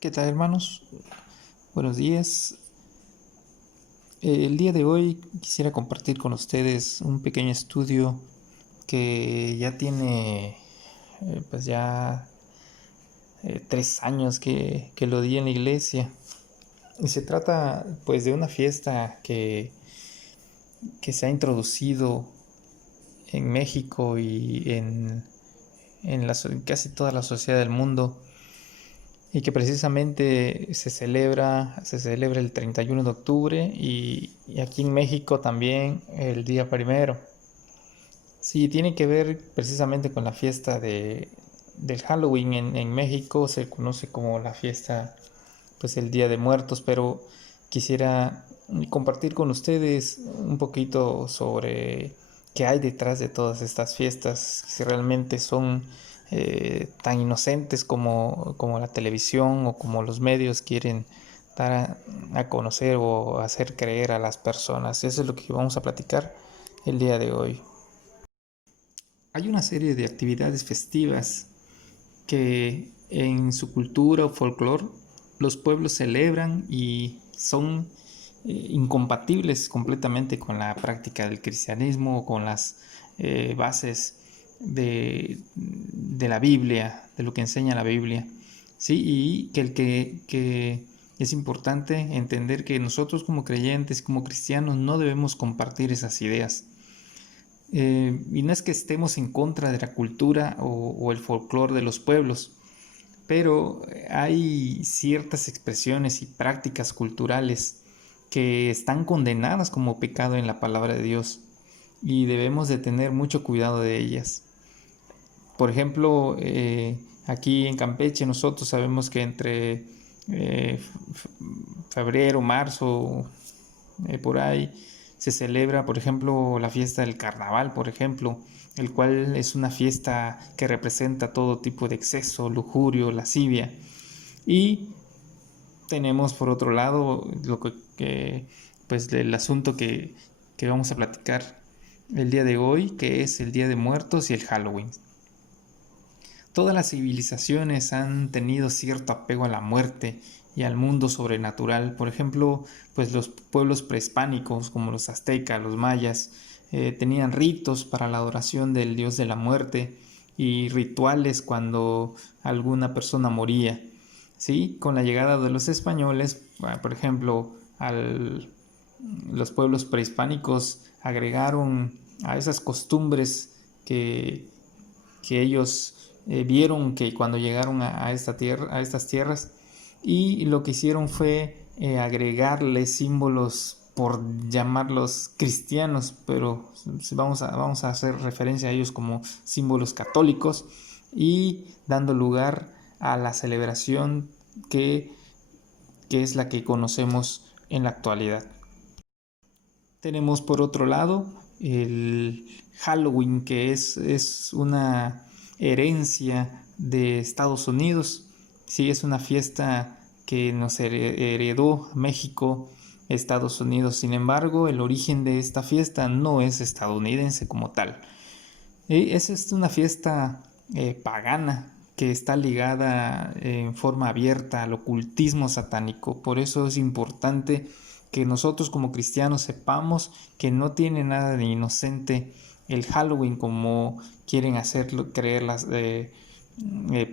¿Qué tal, hermanos? Buenos días. El día de hoy quisiera compartir con ustedes un pequeño estudio que ya tiene pues ya 3 años que lo di en la iglesia. Y se trata pues de una fiesta que se ha introducido en México y en casi toda la sociedad del mundo, y que precisamente se celebra el 31 de octubre y aquí en México también el día primero. Sí, tiene que ver precisamente con la fiesta del Halloween. En México se conoce como la fiesta, pues el Día de Muertos, pero quisiera compartir con ustedes un poquito sobre qué hay detrás de todas estas fiestas, si realmente son tan inocentes como la televisión o como los medios quieren dar a conocer o hacer creer a las personas. Eso es lo que vamos a platicar el día de hoy. Hay una serie de actividades festivas que en su cultura o folclore los pueblos celebran y son incompatibles completamente con la práctica del cristianismo o con las bases de la Biblia, de lo que enseña la Biblia. ¿Sí? Y que es importante entender que nosotros como creyentes, como cristianos, no debemos compartir esas ideas. Y no es que estemos en contra de la cultura o el folclore de los pueblos, pero hay ciertas expresiones y prácticas culturales que están condenadas como pecado en la palabra de Dios y debemos de tener mucho cuidado de ellas. Por ejemplo, aquí en Campeche nosotros sabemos que entre febrero, marzo, por ahí se celebra, por ejemplo, la fiesta del carnaval, por ejemplo, el cual es una fiesta que representa todo tipo de exceso, lujurio, lascivia. Y tenemos por otro lado pues el asunto que vamos a platicar el día de hoy, que es el Día de Muertos y el Halloween. Todas las civilizaciones han tenido cierto apego a la muerte y al mundo sobrenatural. Por ejemplo, pues los pueblos prehispánicos como los aztecas, los mayas, tenían ritos para la adoración del dios de la muerte y rituales cuando alguna persona moría. ¿Sí? Con la llegada de los españoles, por ejemplo, los pueblos prehispánicos agregaron a esas costumbres que ellos vieron que cuando llegaron a estas tierras, y lo que hicieron fue agregarle símbolos, por llamarlos cristianos, pero vamos a hacer referencia a ellos como símbolos católicos, y dando lugar a la celebración que es la que conocemos en la actualidad. Tenemos por otro lado el Halloween, que es una herencia de Estados Unidos. Sí, es una fiesta que nos heredó México, Estados Unidos. Sin embargo, el origen de esta fiesta no es estadounidense como tal. Es una fiesta pagana que está ligada en forma abierta al ocultismo satánico. Por eso es importante que nosotros como cristianos sepamos que no tiene nada de inocente el Halloween como quieren hacerlo creer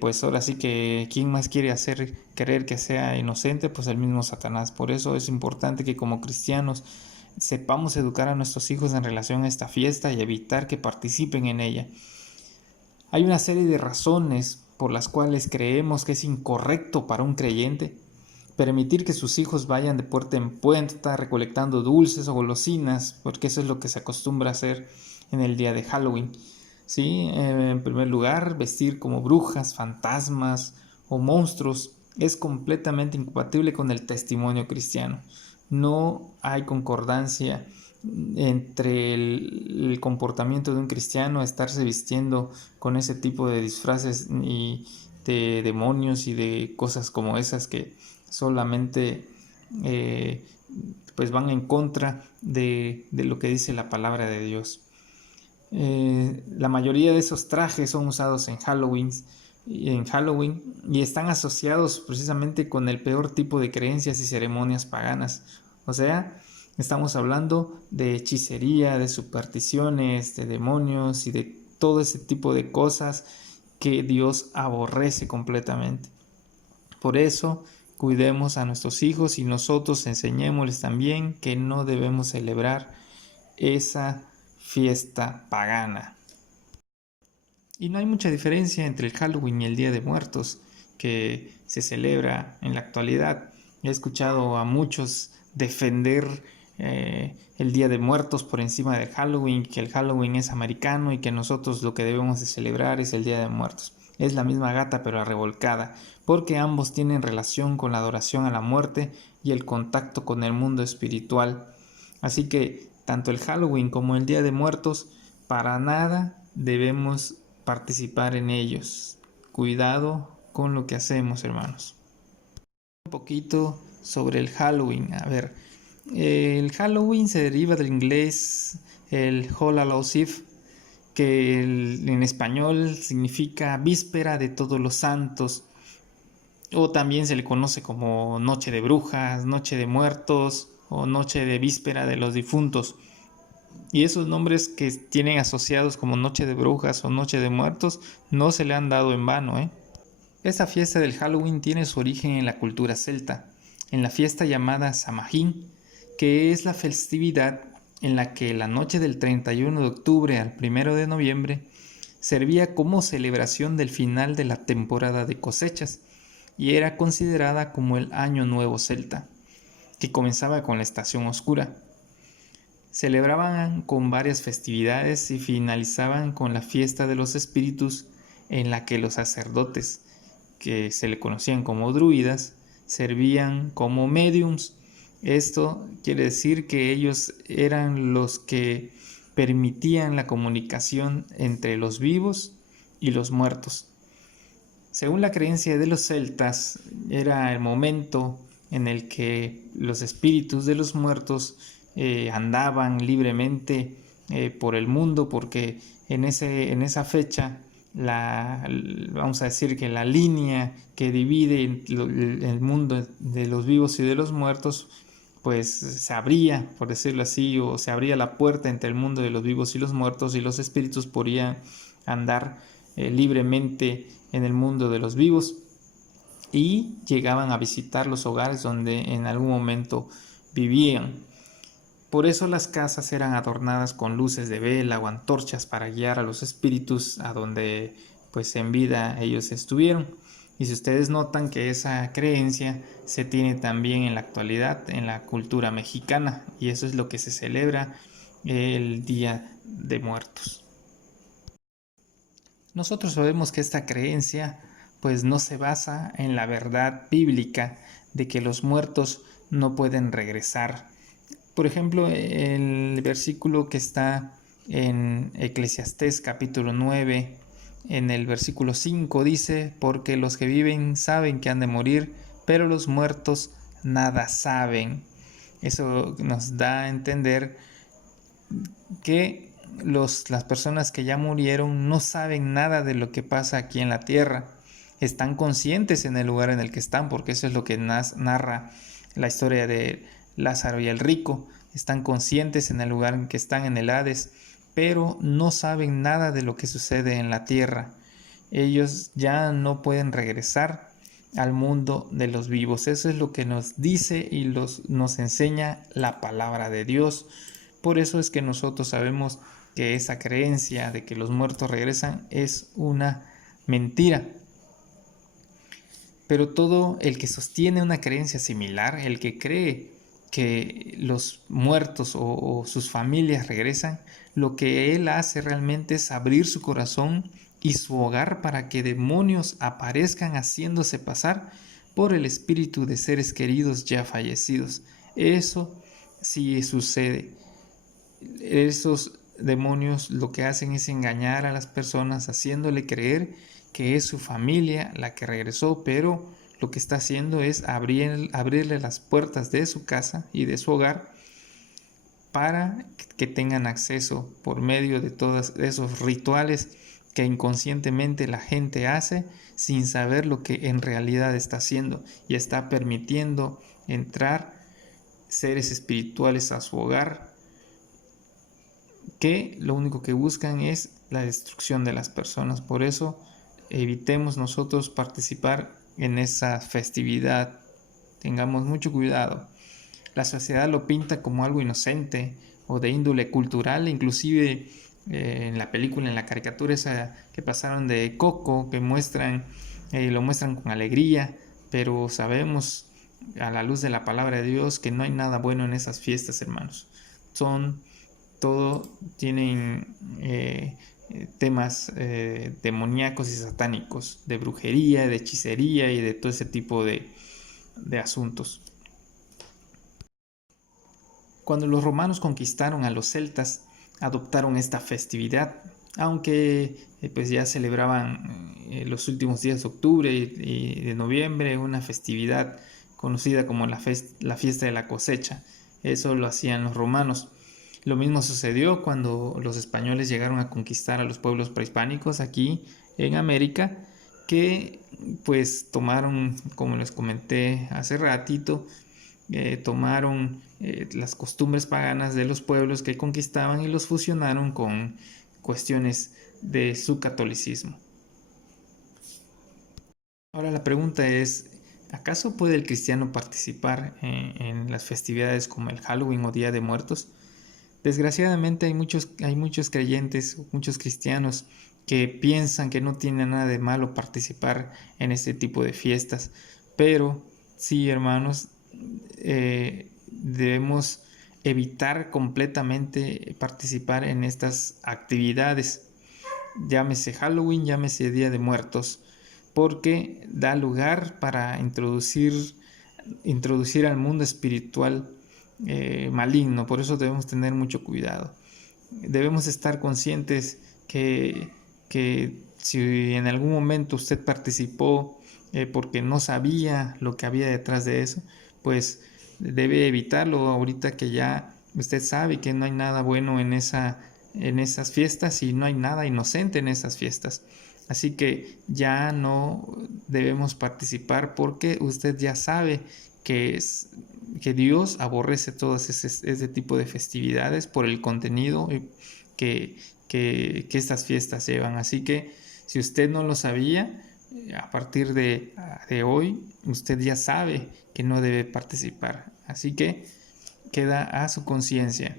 pues ahora sí que quién más quiere hacer creer que sea inocente, pues el mismo Satanás. Por eso es importante que como cristianos sepamos educar a nuestros hijos en relación a esta fiesta y evitar que participen en ella. Hay una serie de razones por las cuales creemos que es incorrecto para un creyente permitir que sus hijos vayan de puerta en puerta recolectando dulces o golosinas, porque eso es lo que se acostumbra a hacer en el día de Halloween. ¿Sí? En primer lugar, vestir como brujas, fantasmas o monstruos es completamente incompatible con el testimonio cristiano. No hay concordancia entre el comportamiento de un cristiano, estarse vistiendo con ese tipo de disfraces y de demonios y de cosas como esas que solamente eh, pues van en contra de lo que dice la palabra de Dios. La mayoría de esos trajes son usados en Halloween en Halloween y están asociados precisamente con el peor tipo de creencias y ceremonias paganas. O sea, estamos hablando de hechicería, de supersticiones, de demonios y de todo ese tipo de cosas que Dios aborrece completamente. Por eso, cuidemos a nuestros hijos y nosotros enseñémosles también que no debemos celebrar esa fiesta pagana. Y no hay mucha diferencia entre el Halloween y el Día de Muertos que se celebra en la actualidad. He escuchado a muchos defender el Día de Muertos por encima del Halloween, que el Halloween es americano y que nosotros lo que debemos de celebrar es el Día de Muertos. Es la misma gata pero revolcada, porque ambos tienen relación con la adoración a la muerte y el contacto con el mundo espiritual. Así que tanto el Halloween como el Día de Muertos para nada debemos participar en ellos. Cuidado con lo que hacemos, hermanos. Un poquito sobre el Halloween. A ver, el Halloween se deriva del inglés el All Hallows Eve, que en español significa víspera de todos los santos, o también se le conoce como Noche de Brujas, Noche de Muertos o Noche de Víspera de los Difuntos. Y esos nombres que tienen asociados como Noche de Brujas o Noche de Muertos no se le han dado en vano, ¿eh? Esta fiesta del Halloween tiene su origen en la cultura celta, en la fiesta llamada Samhain, que es la festividad en la que la noche del 31 de octubre al 1 de noviembre servía como celebración del final de la temporada de cosechas y era considerada como el Año Nuevo Celta, que comenzaba con la estación oscura. Celebraban con varias festividades y finalizaban con la fiesta de los espíritus en la que los sacerdotes, que se le conocían como druidas, servían como mediums. Esto quiere decir que ellos eran los que permitían la comunicación entre los vivos y los muertos. Según la creencia de los celtas, era el momento en el que los espíritus de los muertos andaban libremente por el mundo, porque en esa fecha, vamos a decir que la línea que divide el mundo de los vivos y de los muertos, pues se abría, por decirlo así, o se abría la puerta entre el mundo de los vivos y los muertos, y los espíritus podían andar libremente en el mundo de los vivos y llegaban a visitar los hogares donde en algún momento vivían. Por eso las casas eran adornadas con luces de vela o antorchas para guiar a los espíritus a donde pues en vida ellos estuvieron. Y si ustedes notan que esa creencia se tiene también en la actualidad en la cultura mexicana, y eso es lo que se celebra el Día de Muertos. Nosotros sabemos que esta creencia pues no se basa en la verdad bíblica de que los muertos no pueden regresar. Por ejemplo, el versículo que está en Eclesiastés capítulo 9, en el versículo 5 dice: porque los que viven saben que han de morir, pero los muertos nada saben. Eso nos da a entender que las personas que ya murieron no saben nada de lo que pasa aquí en la tierra. Están conscientes en el lugar en el que están, porque eso es lo que narra la historia de Lázaro y el rico. Están conscientes en el lugar en que están, en el Hades, pero no saben nada de lo que sucede en la tierra. Ellos ya no pueden regresar al mundo de los vivos. Eso es lo que nos dice y nos enseña la palabra de Dios. Por eso es que nosotros sabemos que esa creencia de que los muertos regresan es una mentira. Pero todo el que sostiene una creencia similar, el que cree que los muertos o sus familias regresan, lo que él hace realmente es abrir su corazón y su hogar para que demonios aparezcan haciéndose pasar por el espíritu de seres queridos ya fallecidos. Eso sí sucede. Esos demonios lo que hacen es engañar a las personas haciéndole creer que es su familia la que regresó, pero lo que está haciendo es abrirle las puertas de su casa y de su hogar para que tengan acceso por medio de todos esos rituales que inconscientemente la gente hace sin saber lo que en realidad está haciendo, y está permitiendo entrar seres espirituales a su hogar que lo único que buscan es la destrucción de las personas. Por eso evitemos nosotros participar en esa festividad. Tengamos mucho cuidado. La sociedad lo pinta como algo inocente o de índole cultural, inclusive en la película, en la caricatura esa que pasaron de Coco, que lo muestran con alegría, pero sabemos a la luz de la palabra de Dios que no hay nada bueno en esas fiestas, hermanos. Tienen temas demoníacos y satánicos, de brujería, de hechicería y de todo ese tipo de asuntos. Cuando los romanos conquistaron a los celtas, adoptaron esta festividad, aunque pues ya celebraban los últimos días de octubre y de noviembre una festividad conocida como la fiesta de la cosecha. Eso lo hacían los romanos. Lo mismo sucedió cuando los españoles llegaron a conquistar a los pueblos prehispánicos aquí en América, que pues tomaron, como les comenté hace ratito, tomaron las costumbres paganas de los pueblos que conquistaban y los fusionaron con cuestiones de su catolicismo. Ahora la pregunta es, ¿acaso puede el cristiano participar en las festividades como el Halloween o Día de Muertos? Desgraciadamente hay muchos creyentes, muchos cristianos que piensan que no tiene nada de malo participar en este tipo de fiestas, pero sí, hermanos, debemos evitar completamente participar en estas actividades, llámese Halloween, llámese Día de Muertos, porque da lugar para introducir al mundo espiritual maligno. Por eso debemos tener mucho cuidado. Debemos estar conscientes que si en algún momento usted participó porque no sabía lo que había detrás de eso, pues debe evitarlo ahorita que ya usted sabe que no hay nada bueno en esas fiestas y no hay nada inocente en esas fiestas. Así que ya no debemos participar porque usted ya sabe que Dios aborrece todas ese tipo de festividades por el contenido que estas fiestas llevan. Así que si usted no lo sabía, a partir de hoy, usted ya sabe que no debe participar. Así que queda a su conciencia.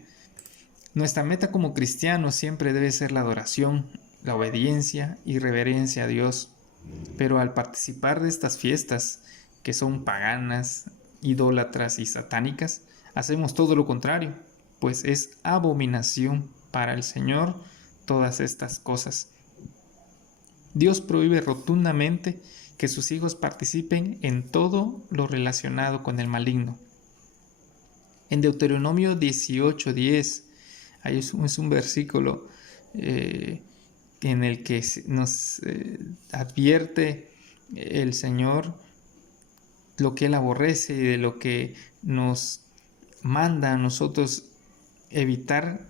Nuestra meta como cristianos siempre debe ser la adoración, la obediencia y reverencia a Dios. Pero al participar de estas fiestas, que son paganas, idólatras y satánicas, hacemos todo lo contrario, pues es abominación para el Señor todas estas cosas. Dios prohíbe rotundamente que sus hijos participen en todo lo relacionado con el maligno. En Deuteronomio 18:10, ahí es un versículo en el que nos advierte el Señor lo que Él aborrece y de lo que nos manda a nosotros evitar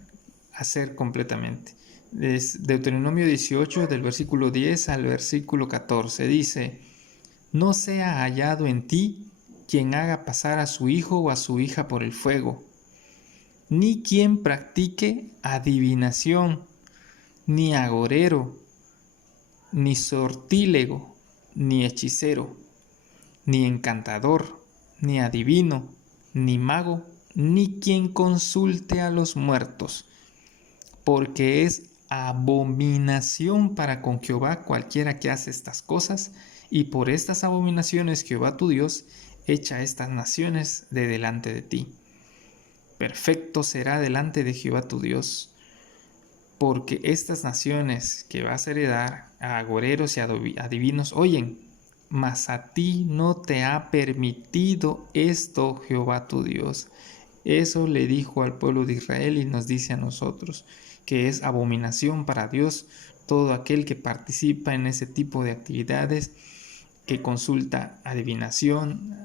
hacer completamente. Deuteronomio 18, del versículo 10 al versículo 14, dice: no sea hallado en ti quien haga pasar a su hijo o a su hija por el fuego, ni quien practique adivinación, ni agorero, ni sortílego, ni hechicero, ni encantador, ni adivino, ni mago, ni quien consulte a los muertos, porque es abominación para con Jehová cualquiera que hace estas cosas, y por estas abominaciones Jehová tu Dios echa estas naciones de delante de ti. Perfecto será delante de Jehová tu Dios, porque estas naciones que vas a heredar a agoreros y adivinos oyen, mas a ti no te ha permitido esto Jehová tu Dios. Eso le dijo al pueblo de Israel y nos dice a nosotros, que es abominación para Dios todo aquel que participa en ese tipo de actividades, que consulta adivinación,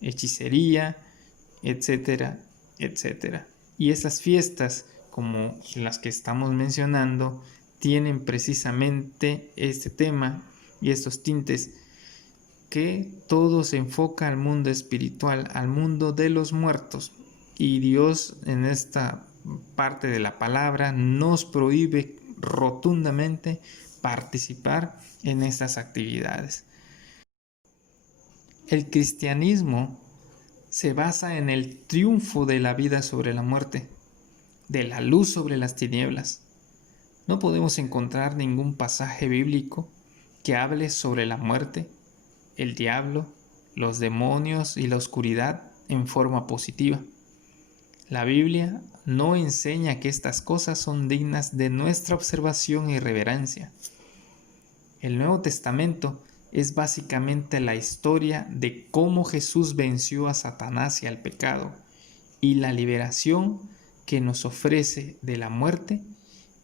hechicería, etcétera, etcétera. Y esas fiestas, como las que estamos mencionando, tienen precisamente este tema y estos tintes, que todo se enfoca al mundo espiritual, al mundo de los muertos. Y Dios en esta parte de la palabra nos prohíbe rotundamente participar en estas actividades. El cristianismo se basa en el triunfo de la vida sobre la muerte, de la luz sobre las tinieblas. No podemos encontrar ningún pasaje bíblico que hable sobre la muerte, el diablo, los demonios y la oscuridad en forma positiva. La Biblia no enseña que estas cosas son dignas de nuestra observación y reverencia. El Nuevo Testamento es básicamente la historia de cómo Jesús venció a Satanás y al pecado, y la liberación que nos ofrece de la muerte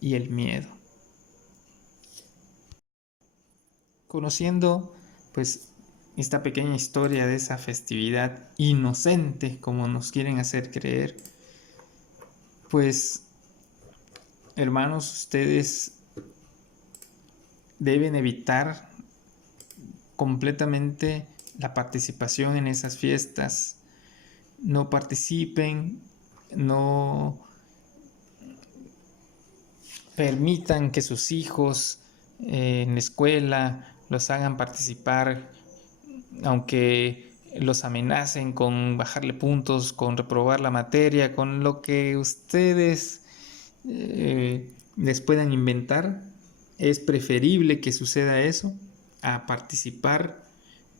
y el miedo. Conociendo pues esta pequeña historia de esa festividad inocente, como nos quieren hacer creer, pues hermanos, ustedes deben evitar completamente la participación en esas fiestas. No participen, no permitan que sus hijos en la escuela los hagan participar, aunque los amenacen con bajarle puntos, con reprobar la materia, con lo que ustedes les puedan inventar. Es preferible que suceda eso a participar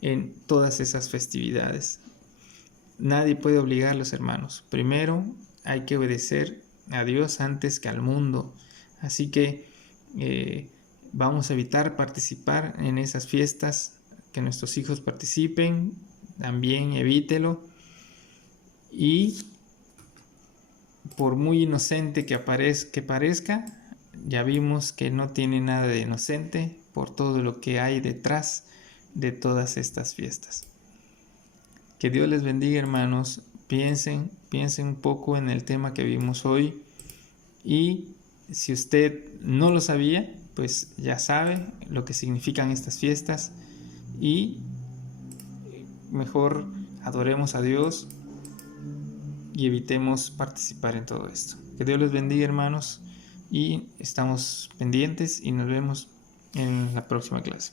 en todas esas festividades. Nadie puede obligarlos, hermanos. Primero hay que obedecer a Dios antes que al mundo. Así que vamos a evitar participar en esas fiestas. Que nuestros hijos participen, también evítelo. Y por muy inocente que parezca, ya vimos que no tiene nada de inocente por todo lo que hay detrás de todas estas fiestas. Que Dios les bendiga, hermanos. Piensen un poco en el tema que vimos hoy, y si usted no lo sabía, pues ya sabe lo que significan estas fiestas, y mejor adoremos a Dios y evitemos participar en todo esto. Que Dios les bendiga, hermanos, y estamos pendientes y nos vemos en la próxima clase.